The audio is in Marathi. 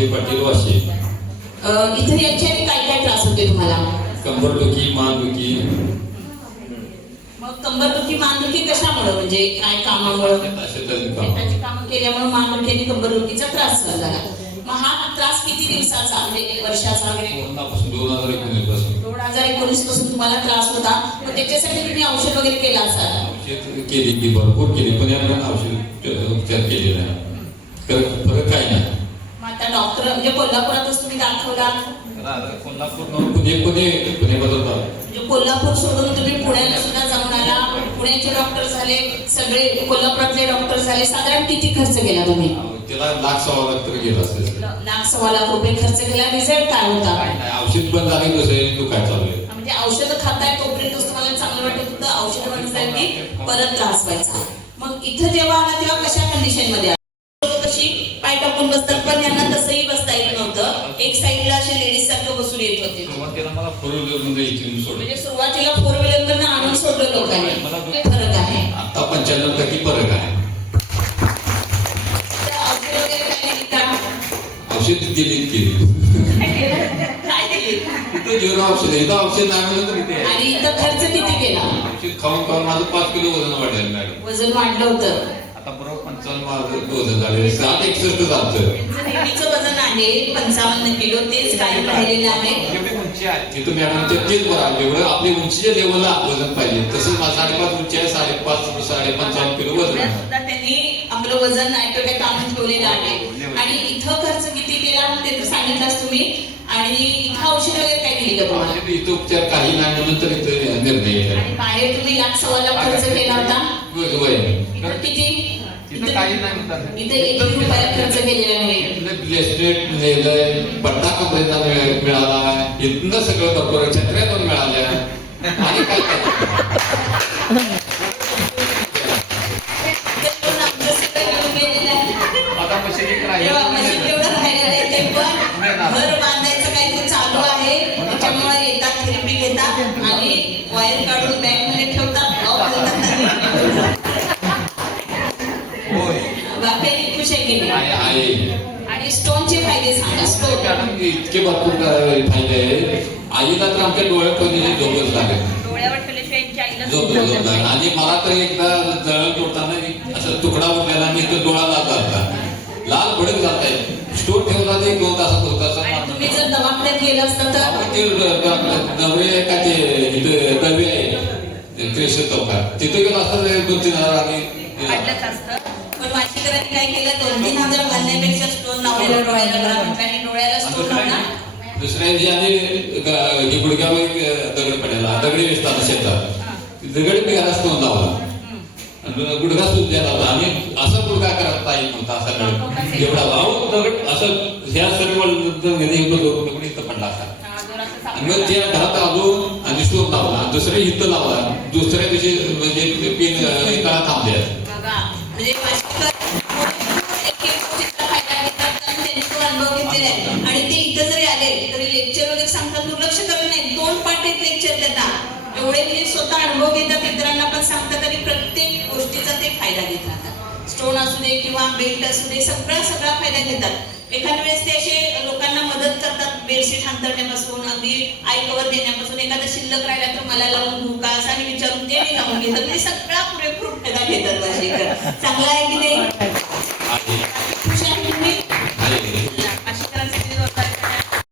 संजय पाटील वाशी. इथे याच्याने काय काय त्रास होते तुम्हाला? कंबरदुखी, मानदुखी. मग कंबरदुखी मानदुखी कशामुळे, म्हणजे काय कामामुळे? शेताची कामं केल्यामुळे मानदुखी आणि कंबरदुखीचा त्रास झाला. मग हा त्रास किती दिवसाचा, म्हणजे 1 वर्षाचा वगैरे? 2019 पासून. 2019 पासून तुम्हाला त्रास होता. मग त्याच्यासाठी तुम्ही औषध वगैरे केला असाल? औषध केली की भरपूर केली, पण आपण औषध उपचार केले नाही. फरक काय नाही. मग आता डॉक्टर म्हणजे कोल्हापुरातच तुम्ही दाखवला? कोल्हापूर पुणे बदलतात. म्हणजे कोल्हापूर सोडून तुम्ही पुण्याला सुद्धा जाऊन आला, पुण्याचे डॉक्टर झाले, सगळे कोल्हापुरातले डॉक्टर झाले. साधारण किती खर्च केला तुम्ही? त्याला 1,00,000-1,15,00,000 तर गेला असेल. 1,00,000-1,15,00,000 रुपये खर्च केला. रिझल्ट काय होता? औषध बंद झाले दुसरे तू काय चालू आहे. म्हणजे औषध खाताय तोपर्यंत तुम्हाला चांगलं वाटत होतं, औषध बंद झाली की परत त्रास व्हायचा. मग इथं जेव्हा आला तेव्हा कशा कंडिशन मध्ये? कशी पाय टाकून बसतात, पण यांना तसंही बसता येत नव्हतं. एक साईडला असे लेडीज सारखं बसून येत होते. सुरुवातीला मला 4 व्हीलर मध्ये इथून सोडलं. म्हणजे सुरुवातीला 4 व्हीलर मधून आणून सोडलं लोकांनी. फरक आहे आता 95% फरक आहे. औषध वगैरे काय नाही का? औषध दिली काय दिली? इथं जेवढं औषध आहे, इथं औषध नाही म्हणून तर इथे आहे. आणि इथं खर्च किती केला? औषध खाऊन खाऊन माझं 5 किलो वजन वाढलं मॅडम. वजन वाढलं होतं. आता बरोबर 55 माझं वजन झाले. 61 झालं. नेहमीचं वजन आहे 55 किलो, तेच काही राहिलेलं आहे. एवढी उंची आहे तिथं मॅडम, तेच बरं. जेवढं आपली उंचीच्या लेवलला वजन पाहिजे तसंच माझं 5.5 उंची आहे. 5.55 किलो वजन. सुद्धा त्यांनी आपलं वजन ऍटोमॅटिक आणून ठेवलेलं आहे. आणि इथं खर्च किती केला ते तर सांगितलंच तुम्ही. आणि इथं औषध वगैरे काय दिली का तुम्हाला? इथं उपचार काही नाही म्हणून तर इथं निर्णय आहे. आणि बाहेर तुम्ही 1,00,000-1,15,00,000 खर्च केला होता. इथं किती? इथं काही नाही म्हणतात. इथं 1 रुपया खर्च केलेला नाही. ब्रेसलेट नेलंय, पट्टा कपड्याचा मिळाला, इथनं सगळं बरोबर छत्र्या पण मिळाल्या. आणि काय आता मशीन घर बांधायचं काही चालू आहे, त्याच्यामुळे येतात, थेरपी घेतात आणि वायर काढून बॅग मध्ये ठेवतात. बाकी खुश आहे की नाही? आणि स्टोनचे फायदे सांगा. स्टोन इतके भरपूर फायदे आहे. आईला तर आमच्या डोळ्यात कोणी झोपच लागेल, डोळ्यावर ठेवल्याशिवाय आईला झोप नाही. आणि मला तर एकदा जळण तोडताना असं तुकडा उठलेला आणि तो डोळा लाल भडक जात आहे. स्टोन ठेवला तर 2 तासात होता. तुम्ही जर दवाखान्यात गेला असता तर नवरे का ते इथं दळवी आहे क्रेशर चौकात, तिथे गेलो असतं 2-3 हजार आणि वाटलंच असतं. पण वाशीकरांनी काय केलं, 2-3 हजार घालण्यापेक्षा स्टोन लावलेला डोळ्याला, ग्राहकांनी डोळ्याला स्टोन लावला. दुसऱ्या दिवशी आणि गुडघ्यावर दगड पडायला, दगडी वेचतात शेतात, दगड पिकाला स्टोन लावला, गुडघा सुद्धा लावला. आणि असं गुडघा करता येत नव्हता. असा एवढा लावून दगड असं ह्या सर्व दगड इथं पडला असा. आणि मग त्या घरात आलो आणि स्टोन लावला, दुसऱ्या इथं लावला, दुसऱ्या दिवशी म्हणजे पिन एका थांबल्या. म्हणजे अनुभव घेतलेला आहे. आणि ते इथं जरी आले तरी लेक्चर वगैरे सांगतात, दुर्लक्ष करत नाही. 2 पाठ एक लेक्चर देतात. एवढे ते स्वतः अनुभव घेतात, इतरांना पण सांगतात आणि प्रत्येक गोष्टीचा ते फायदा घेत राहतात. स्टोन असू दे किंवा बेल्ट असू दे, सगळा फायदा घेतात. एखाद्या वेळेस ते असे लोकांना मदत करतात, बेडशीट अंतरण्यापासून अगदी आय कव्हर देण्यापासून. एखादा शिल्लक राहिला तर मला लावून घेऊ का असं आणि विचारून ते मी लावून घेतात. म्हणजे सगळा पुरेपूर फायदा घेतात. चांगला आहे की नाही?